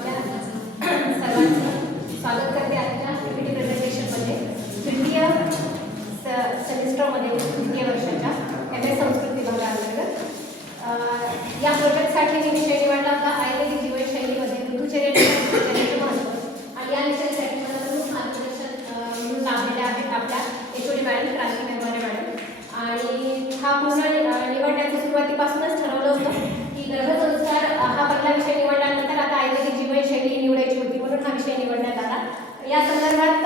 आपल्या सर्वांचं स्वागत करते आजच्या पीपीटी प्रेझेंटेशनमध्ये. तृतीय सेमिस्टरमध्ये तृतीय वर्षाच्या MS संस्कृत विभागाअंतर्गत या प्रोजेक्टसाठी मी विषय निवडला होता आयुर्वेदिक जीवनशैलीमध्ये ऋतुचर्याचे महत्त्व. आणि या विषयासाठी मला प्रमुख मार्गदर्शन म्हणून लाभलेले आहेत आपल्या HOD मॅडम, क्रांती मेहमाने मॅडम. आणि हा पूर्ण निवडण्याच्या सुरुवातीपासूनच ठरवलं होतं की गर्भसंस्कार हा पहिला विषय निवडल्यानंतर आता आयुर्वेदिक जीवनशैली निवडायची होती, म्हणून हा विषय निवडण्यात आला. या संदर्भात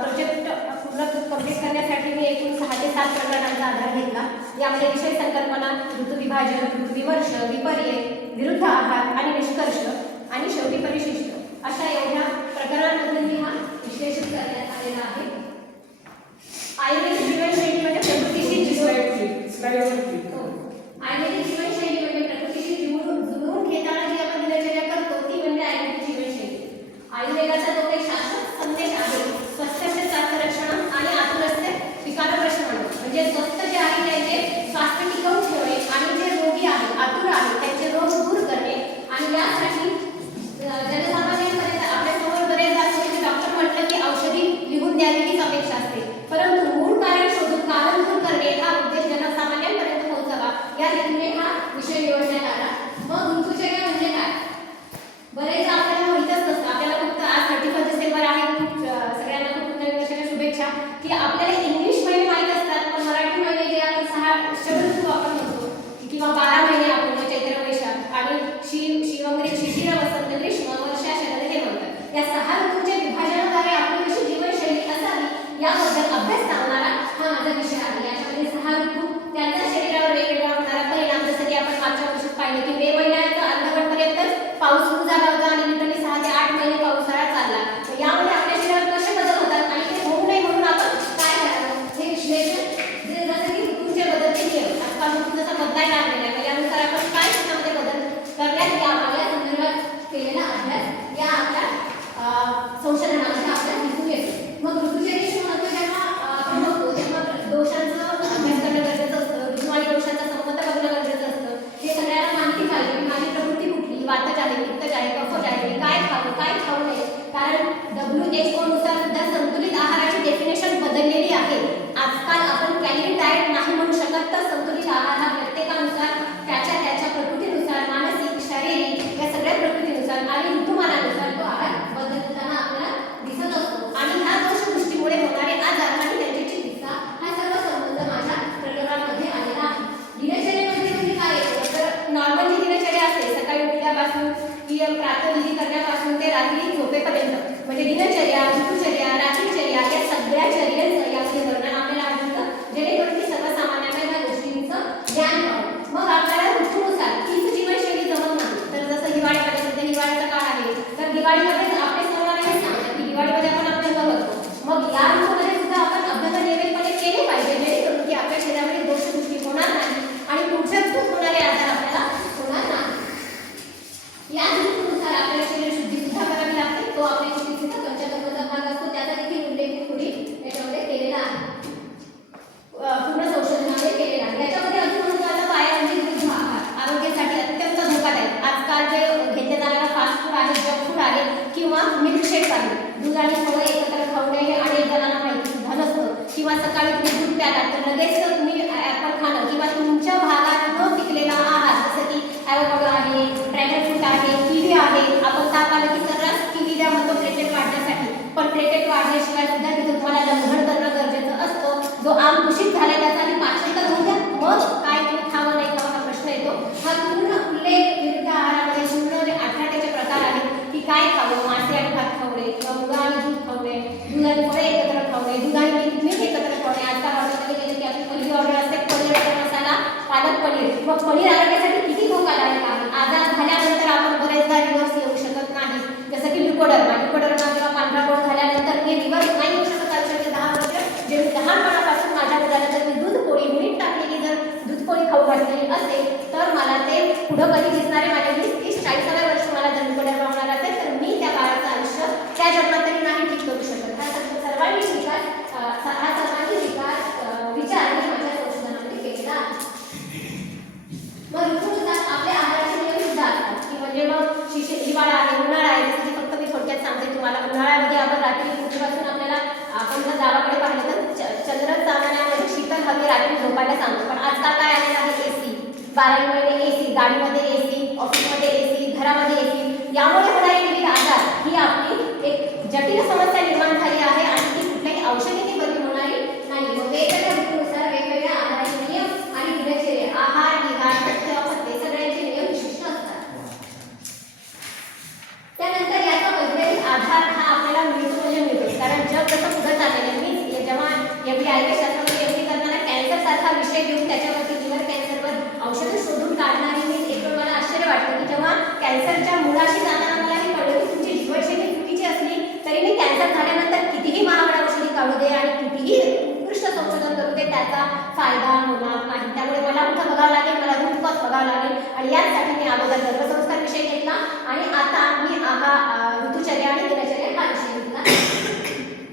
प्रोजेक्ट पूर्ण कंप्लीट करण्यासाठी मी एकूण 6 ते 7 प्रकरणांचा आधार घेतला. यामध्ये विषय संकल्पना, ऋतुविभाजन, ऋतुविमर्श, विपर्य, विरुद्ध आहार आणि निष्कर्ष आणि शेवटी परिशिष्ट अशा एवढ्या प्रकरणांमध्ये मी हा विश्लेषित करण्यात आलेला आहे. आयुर्वेदिक जीवनशैली म्हणजे प्रकृतीशी आयुर्वेदिक जीवनशैली म्हणजे प्रकृतीशी जुळवून घेताना जी आपण दिनचर्या करतो ती म्हणजे आयुर्वेदिक जीवनशैली. आयुर्वेदाचा जो काही शाश्वत संदेश आहे, स्वस्थस्य स्वास्थ्यरक्षणं आणि आतुरस्य विकारप्रशमनं, म्हणजे स्वस्थ जे आहे त्याचे स्वास्थ्य टिकवून ठेवणे आणि जे रोगी आहेत, आतुर आहेत त्यांचे रोग दूर करणे. आणि यासाठी जनसामान्यांपर्यंत आपल्यासमोर बरेच असते की डॉक्टर म्हटलं की औषधी लिहून द्यावी हीच अपेक्षा असते, परंतु मूळ कारण शोधून कारण दूर करणे हा उद्देश जनसामान्यांपर्यंत पोहोचावा या हेतूने हा विषय निवडण्यात आला. मग ऋतुचर्या म्हणजे काय? बरेचदा आपल्याला माहीतच नसतं. आपल्याला फक्त आज 31 डिसेंबर आहे, सगळ्यांना खूप नवीन वर्षाच्या शुभेच्छा. की आपल्याला इंग्लिश महिने माहीत असतात, पण मराठी महिने जे आपण 6 ऋतू आपण म्हणतो किंवा 12 महिने आपण चैत्र वैशाख आणि शिवंग्री शिशिर वसंत ग्रीष्म वर्षा शरद हे म्हणतात. या 6 ऋतूंच्या विभाजनाद्वारे आपली कशी जीवनशैली असावी याबद्दल अभ्यास सांगणारा हा माझा विषय आहे. याच्यामध्ये 6 ऋतू त्यांच्या शरीरावर वेगवेगळा होणारा परिणाम, जसं की आपण मागच्या वर्षीच पाहिलं की मे महिन्याच्या अर्धवटपर्यंत पाऊस सुरू झाला होता आणि लिटरली 6 ते 8 महिने पावसाळा चालला. तर यामध्ये आपल्या शरीरावर कसे बदल होतात आणि ते होऊ नये म्हणून आपण काय करावं हे विश्लेषण, जे जसं की ऋतूंचे बदल ते नियम आजकाल ऋतू जसा बदलायला लागलेला आहे, त्यानुसार आपण काय त्याच्यामध्ये बदल करण्यात यावा या संदर्भात केलेला अभ्यास या आपल्या संशोधनामध्ये आपल्याला दिसून येतो. मग ऋतुचर्येचे महत्त्व जेव्हा आपण बघतो तेव्हा दोषांचं अभ्यास करणं गरजेचं असतं, ऋतू आणि दोषांचा संबंध बघणं गरजेचं असतं. हे सगळ्यांना माहिती पाहिजे की माझी प्रकृती कुठली, वातज आहे, पित्तज आहे, कफज आहे, मी काय खावं काय खाऊ नये. कारण WHO नुसार सुद्धा संतुलित आहाराची डेफिनेशन बदललेली आहे. आजकाल आपण कॅलरी डाएट नाही म्हणू शकत, तर संतुलित आहार हा प्रत्येकानुसार त्याच्या प्रकृतीनुसार, मानसिक, शारीरिक या सगळ्या प्रकृतीनुसार आणि ऋतुमानानुसार तो आहार बदलताना आपल्याला दिसत असतो. आणि ह्या दोषदृष्टीमुळे होणारे आजार आणि त्यांची चिकित्सा हा सर्व संबंध माझ्या प्रकरणामध्ये आलेला आहे. दिनचर्येमध्ये म्हणजे काय येतं, तर नॉर्मल जी दिनचर्या असते सकाळी उठल्यापासून की प्रातःविधी करण्यापासून ते रात्री झोपेपर्यंत, म्हणजे दिनचर्या, ऋतुचर्या, रात्रीचर्या या सगळ्या चर्यांचं यामध्ये वर्णन आपल्याला आढळतं, जेणेकरून की सर्वसामान्यांना या गोष्टींचं ज्ञान व्हावं. मग आपल्याला ऋतूनुसार तीच जीवनशैली जमत नाही. तर जसं हिवाळ्यामध्ये सध्या हिवाळ्याचा काळ आहे, तर दिवाळीमध्ये आपले सर्वांना हे सांगतात की दिवाळीमध्ये आपण अभ्यंग करतो. मग या ऋतूमध्ये सुद्धा आपण अभ्यंग नियमितपणे केले पाहिजे, जेणेकरून की आपल्या शरीरामध्ये दोषदृष्टी होणार नाही आणि पुढच्या ऋतूत होणारे आजार आपल्याला होणार नाही. या ऋतूनुसार आपल्याला शरीर शुद्धी सुद्धा करावी लागते. तो आपल्या चिकित्सेचा पंचकर्माचा भाग असतो, त्याचा देखील उल्लेख पुढे याच्यामध्ये केलेला आहे, पूर्ण संशोधनामध्ये केलेला आहे. याच्यामध्ये अजून महत्त्वाचा पाया म्हणजे विरुद्ध आहार, आरोग्यासाठी अत्यंत धोकादायक. आजकाल जे घेतले जाणारा फास्ट फूड आहे, जंक फूड आहे किंवा मिल्कशेक आहे, दूध आणि फळं एकत्र खाऊ नये अनेक जणांना माहिती सुद्धा नसतं. किंवा सकाळी तुम्ही दूध प्याला तर लगेच तुम्ही ॲपल खाणं किंवा तुमच्या भागात न पिकलेला आहार जसं की ॲवोकाडो आहे, ड्रॅगन फ्रूट आहे, किवी आहे. आपण ताप आलं की सर्रास किवी द्या म्हणतो प्लेटेट वाढण्यासाठी, पण प्लेटेट वाढण्याशिवाय सुद्धा तिथे तुम्हाला लंघन करणं गरजेचं असतं. जो आम दूषित झाला त्याचा आणि पाचन तर होऊ द्या, मग काय तुम्ही खावं नाही खावं हा प्रश्न येतो. हा पूर्ण उल्लेख विरुद्ध आहारामध्ये 0 ते 18 चे प्रकार आहेत की काय खावं. मासे आणि भात खाऊ नये किंवा मुलं आणि दूध खाऊ नये, दूध आणि फळे एकत्र खाऊ नये, दूध आणि मीठ एकत्र खाऊ नये. आजकाल हॉटेलमध्ये गेलं की आपली पहिली ऑर्डर असते पनीर बटर मसाला, पालक पनीर. मग पनीर आरोग्यासाठी किती धोकादायक आहे. आजार झाल्यानंतर आपण बरेचदा रिव्हर्स येऊ शकत नाही, जसं की ल्युकोडर्मा किंवा पांढरा पोट झाल्यानंतर मी रिव्हर्स नाही येऊ शकत. आयुष्याचे 10 वर्ष जे लहानपणापासून माझ्या मुलाला जर मी दूध पोळी मीठ टाकलेली जर दूध पोळी खाऊ घातलेली असेल तर मला ते पुढं कधी दिसणारे माझ्या 20-30-40व्या वर्ष मला जर ल्युकोडर्मा होणार असेल तर मी त्या जटिल समस्या निर्माण झाली आहे आणि ती कुठल्याही औषधीने बरी होणारी नाही. मग वेगवेगळ्या ऋतूनुसार वेगवेगळ्या आहाराचे नियम आणि दिनचर्या, आहार, निहार, पथ्य, पथ्ये सगळ्यांचे नियम विशिष्ट असतात. त्यानंतर याचा वैज्ञानिक आधार हा आपल्याला मिळतो म्हणजे मिळतो, कारण जग कसं पुढे चाललेलं आहे. मी जेव्हा एवढी आरोग्यशास्त्रामध्ये एवढी करताना कॅन्सर सारखा विषय घेऊन त्याच्यावरती लिव्हर कॅन्सरवर औषधं शोधून काढणारी मी एक मला आश्चर्य वाटतं की जेव्हा कॅन्सरच्या मुळाशी जाताना मला हे कळलं की तुमची जीवनशैली चुकीची असली तरी मी कॅन्सर झाल्यानंतर कितीही महागड्या औषधी काढू दे आणि कितीही उत्कृष्ट संशोधन करू दे त्याचा फायदा होणार नाही. त्यामुळे मला कुठं बघावं लागेल, मला रूट कॉज बघावं लागेल आणि याचसाठी मी अगोदर गर्भसंस्कार विषय घेतला आणि आता मी ऋतुचर्या आणि दिनचर्या हा विषय घेतला.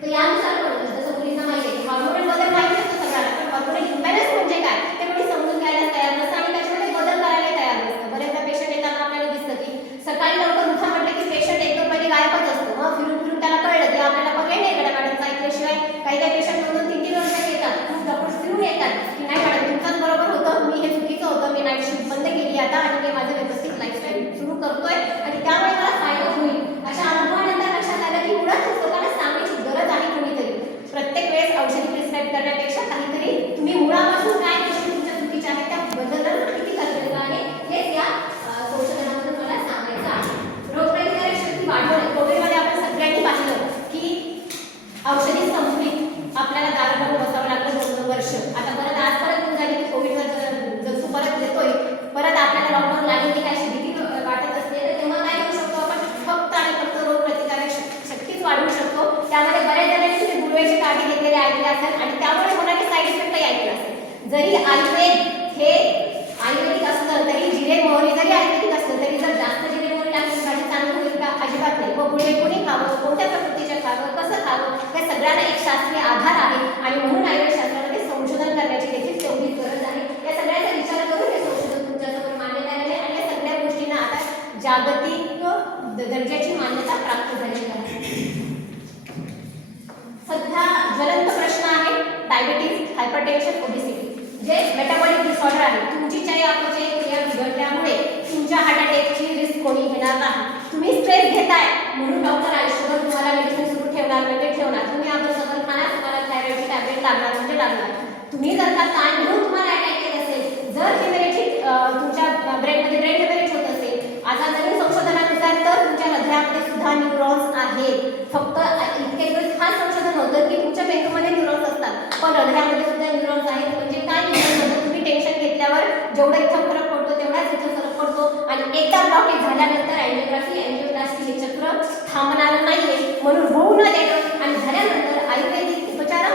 तर यानुसार जसं मुलींना माहिती आहे हॉर्मोनल बदल माहिती असतो सगळ्यांना, पण हॉर्मोनल इम्बॅलन्स म्हणजे काय ते कोणी समजून घ्यायला तयार नसतं आणि त्याच्यामध्ये बदल करायला तयार नसतं. बरेचदा पेशंट येताना आपल्याला दिसतं की सकाळी लवकर उठा म्हटलं की पेशंट एकदम पहिले गायबच असतो. मग फिरून फिरून त्याला कळलं की आपल्याला बघायला नाही गड्या मॅडम ऐकल्याशिवाय काही काही पेशंट 2-3 वर्षाचे येतात, खूप डॉक्टर फिरून येतात की नाही मॅडम तुमचंच बरोबर होतं, मी हे चुकीचं होतं, मी नाईट शिफ्ट बंद केली आता आणि मी माझं व्यवस्थित लाईफस्टाईल सुरू करतोय आणि त्यामुळे मला फायदा होईल. अशा अनुभवानंतर लक्षात आलं की मुळात लोकांना सांगण्याची गरज आहे कोणीतरी. प्रत्येक वेळेस औषधी प्रिस्क्राईब करण्यापेक्षा काहीतरी तुम्ही मुळापासून काय गोष्टी तुमच्या चुकीच्या आहेत त्या बदलणं किती गरजेचं आहे हेच या संशोधनामधून मला सांगायचं आहे. रोगप्रतिकारक शक्ती वाढवणे. कोविडमध्ये आपण सगळ्यांनी पाहिलं की औषधी संपली, आपल्याला दारू लावून बसावं लागलं 2 वर्ष. आता परत आज परत येऊन झाली की कोविडवर जर परत येतोय, परत आपल्याला लॉकडाऊन लागेल की काय भीती वाटत असते, तर तेव्हा काय करू शकतो आपण फक्त आणि फक्त रोगप्रतिकारक शक्तीच वाढवू शकतो. त्यामध्ये बऱ्याच जणांनी तुम्ही गुळवेची काळजी घेतलेली ऐकली असेल आणि त्यामुळे होणारे साईड इफेक्टही ऐकले असेल. जरी आयुर्वेद हे आयुर्वेदिक असलं तरी जिरे मोहरी जरी आयुर्वेदिक असलं तरी जर जास्त जिरे मोहरी लागली भाजी चांगली होईल का? अजिबात नाही. मग गुळवे कोणी खावं, कोणत्या प्रकृतीचे खावं, कसं खावं हे सगळ्यांना एक शास्त्रीय आधार आहे आणि म्हणून आयुर्वेदशास्त्रामध्ये संशोधन करण्याची देखील तेवढीच गरज आहे. या सगळ्याचा विचार करून हे संशोधन तुमच्यासमोर मांडण्यात आलेले आहे आणि या सगळ्या गोष्टींना आता जागतिक दर्जाची मान्यता प्राप्त झालेली आहे. सध्या ज्वलंत प्रश्न आहे डायबिटीज, हायपरटेन्शन, ओबेसिटी जे मेटाबॉलिक डिसऑर्डर आहे. तुमची चयापचय क्रिया बिघडल्यामुळे तुमच्या हार्ट अटॅकची रिस्क कोणी घेणार नाही. तुम्ही स्ट्रेस घेताय म्हणून डॉक्टर आयुष्यभर तुम्हाला मेडिसिन सुरू ठेवणार म्हणजे ठेवणार. तुम्ही आपण सगळं खाणार, तुम्हाला थायरॉइडची टॅब्लेट लागणार म्हणजे लागणार. तुम्ही जर का ताण घेऊन तुम्हाला अटॅक येत असेल, जर ह्युमॅनिटी तुमच्या ब्रेनमध्ये ब्रेन हेमरेज होत असेल, आता नवीन संशोधनानुसार तर तुमच्या हृदयामध्ये सुद्धा न्यूरॉन्स आहेत. फक्त इतके दिवस हा संशोधन होतं की तुमच्या मेंदूमध्ये न्यूरॉन्स असतात पण हृदयामध्ये सुद्धा न्यूरॉन्स आहेत. म्हणजे काय न्यूरॉन्स तुम्ही टेन्शन घेतल्यावर जेवढं इथं फरक पडतो तेवढाच इथं फरक पडतो आणि एकदा ब्लॉकेज झाल्यानंतर अँजिओप्लास्टी हे चक्र थांबणार नाहीये. म्हणून होऊ न देणं आणि झाल्यानंतर आयुर्वेदिक उपचार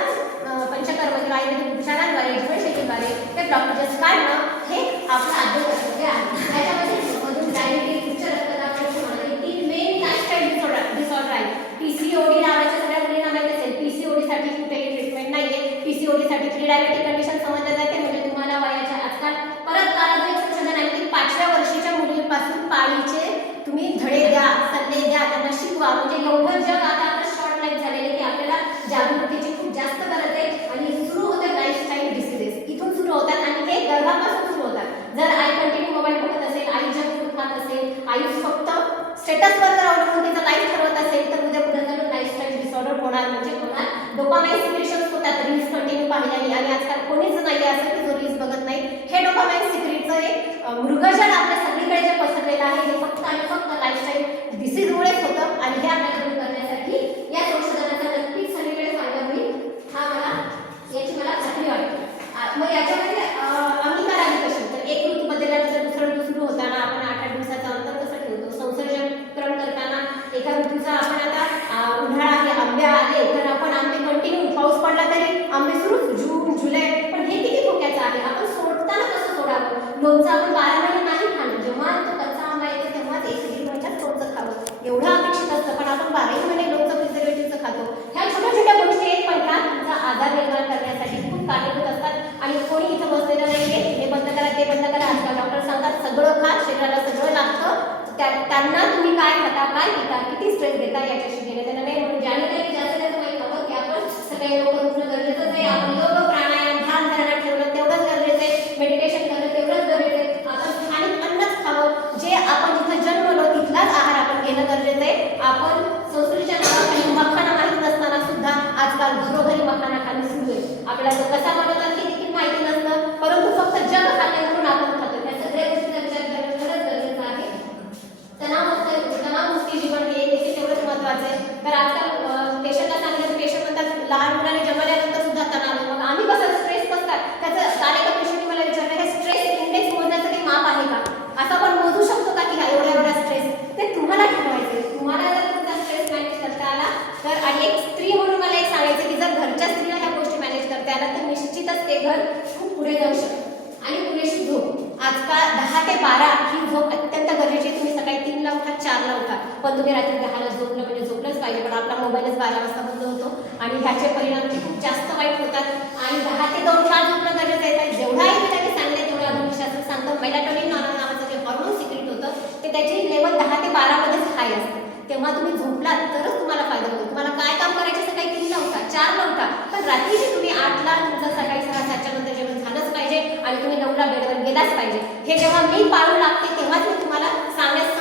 पंचकर्म किंवा आयुर्वेदिक उपचारांद्वारे जीवनशैलीद्वारे ते ब्लॉकेजेस काढणं हे आपलं आद्य कर्तव्य आहे. त्याच्यामध्ये मधून डायबिटीज, उच्च रक्तदाब, ही 3 मेन लाईफस्टाईल डिसऑर्डर आहे. पीसीओडी नावाच्या सगळ्या मुलींना माहिती असेल. पीसीओडी साठी कुठेही ट्रीटमेंट नाहीये. पीसीओडी साठी प्री डायबेटिक कंडिशन समजलं जाते. म्हणजे तुम्हाला वयाच्या आजकाल परत काळाचं एक संशोधन आहे की 5व्या वर्षाच्या मुलीपासून पाळीचे तुम्ही धडे द्या, सल्ले द्या, त्यांना शिकवा. म्हणजे एवढं जग आता शॉर्ट लाईफ झालेलं की आपल्याला जागृतीची खूप जास्त गरज आहे आणि सुरू होते लाईफस्टाईल डिसीजेस. इथून सुरू होतात आणि हे गर्भापासून सुरू होतात. जर आई कंटिन्यू मोबाईल बघत असेल, आई जंक फूड खात असेल, आई फक्त स्टेटसवर जर अवलंबून तिचं लाईफ ठरवत असेल तर उद्या पुढे जाऊन लाईफस्टाईल डिसऑर्डर होणार म्हणजे होणार. डोपामाइन सिक्रेशन्स होतात रील्स कंटिन्यू पाहिल्याने आणि आजकाल कोणीच नाही असं की जो रील्स बघत नाही. हे डोपामाइन सिक्रेटचं एक मृगजळ आपल्या सगळीकडे जे पसरलेलं आहे हे फक्त आणि फक्त लाईफस्टाईल डिसीजमुळेच होतं आणि हे आपल्याला दूर करण्यासाठी या संशोधनाचा नक्कीच सगळीकडे फायदा होईल याची मला खात्री वाटते. मग याच्यामध्ये आम्ही करावी कशी? तर एक ऋतू बदलल्यानंतर दुसरा ऋतू सुरू होताना आपण 8 दिवसाचं अंतर कसं ठेवतो? संसर्जन करताना एका ऋतूचा आपण आता उन्हाळा आहे, आंबे आले तर आपण आंबे कंटिन्यू पाऊस पडला तरी आंबे सुरू जून, जुलै. पण हे किती धोक्याचं आहे? आपण सोडताना कसं सोडावं? लोणचं आपण 12 महिने नाही खाणं. जेव्हा तो कच्चा आंबा येतो तेव्हाच 1-1.5 महिन्यात लोणचं खावं एवढं अपेक्षित असतं. पण आपण 12 महिने लोणचं प्रिझर्वेटिव्हचं खातो. ह्या छोट्या छोट्या गोष्टी आहेत पण त्या तुमचा आधार निर्माण करण्यासाठी खूप कारणीभूत असतात आणि कोणी इथं बसलेलं नाहीये. हे बंद करा, ते बंद करा. आजकाल डॉक्टर सांगतात सगळं खा, शरीराला सगळं लागतं. त्यांना तुम्ही काय खाता, काय पिता, किती स्ट्रेस घेता याच्याशी घेणं देणं नाही. म्हणून ज्याने काही जास्त त्याचं माहीत हवं की आपण सकाळी लवकर उठणं गरजेचं आहे. आपण योग, प्राणायाम, ध्यान करायला ठेवलं तेवढंच गरजेचं आहे. मेडिटेशन करणं तेवढंच गरजेचं आहे. आपण स्थानिक अन्नच खावं. जे आपण जिथं जन्मलो तिथलाच आहार आपण घेणं गरजेचं आहे. आपण संस्कृतीच्या नावाखाली आपल्याला तो कसा बनवतात हे देखील माहिती नसतं, परंतु फक्त जग खाल्ले म्हणून आपण खातो. त्या सगळ्या गोष्टीचा विचार करणं खरंच गरजेचं आहे. तणावमुक्त जीवन हे देखील तेवढंच महत्त्वाचं आहे. तर आजकाल पेशंटला सांगितलं, पेशंट म्हणतात लहान मुलाने जन्मल्यानंतर सुद्धा तणाव आहे. मग आम्ही कसं स्ट्रेस कसं काय, त्याचं काल एका पेशंटने मला विचारलं, हे स्ट्रेस इंडेक्स मोजण्याचं काही माप आहे का, असं आपण मोजू शकतो का की हा एवढा स्ट्रेस, ते तुम्हाला ठरवायचं. तुम्हाला जर तुमचा स्ट्रेस मॅनेज करता आला तर, आणि एक स्त्री म्हणून मला एक सांगायचं की जर घरच्या स्त्रीला ह्या गोष्टी मॅनेज करता आल्या तर निश्चितच ते घर खूप पुढे जाऊ शकतं. आणि पुरेशी झोप, आजकाल 10 ते 12 ही झोप अत्यंत गरजेची आहे. तुम्ही सकाळी 3 ला उठा, 4 ला उठा, पण तुम्ही रात्री 10 ला झोपलं म्हणजे झोपलंच पाहिजे. पण आपला मोबाईलच 12 वाजता बंद होतो आणि ह्याचे परिणाम खूप जास्त वाईट होतात. आणि 10 ते 2 का झोपणं गरजेचं आहे, जेवढा आयुर्वेदाने सांगितलं तेवढं आधुनिक शास्त्र सांगतं. मेलाटोनिन नावाचं जे हॉर्मोन सिक्रेट होतं ते त्याची लेवल 10 ते 12 मध्येच हाय असते. तेव्हा तुम्ही झोपलात तरच तुम्हाला फायदा होतो. तुम्हाला काय काम करायचं, सकाळी 3 ला उठा, 4 ला उठा, पण रात्रीचे तुम्ही 8 ला तुमचं सकाळी 6-7च्या नंतर जेवण झालंच पाहिजे आणि तुम्ही 9 ला बेडवर गेलाच पाहिजे. हे जेव्हा मी पाळू लागते तेव्हाच मी तुम्हाला सांगण्यास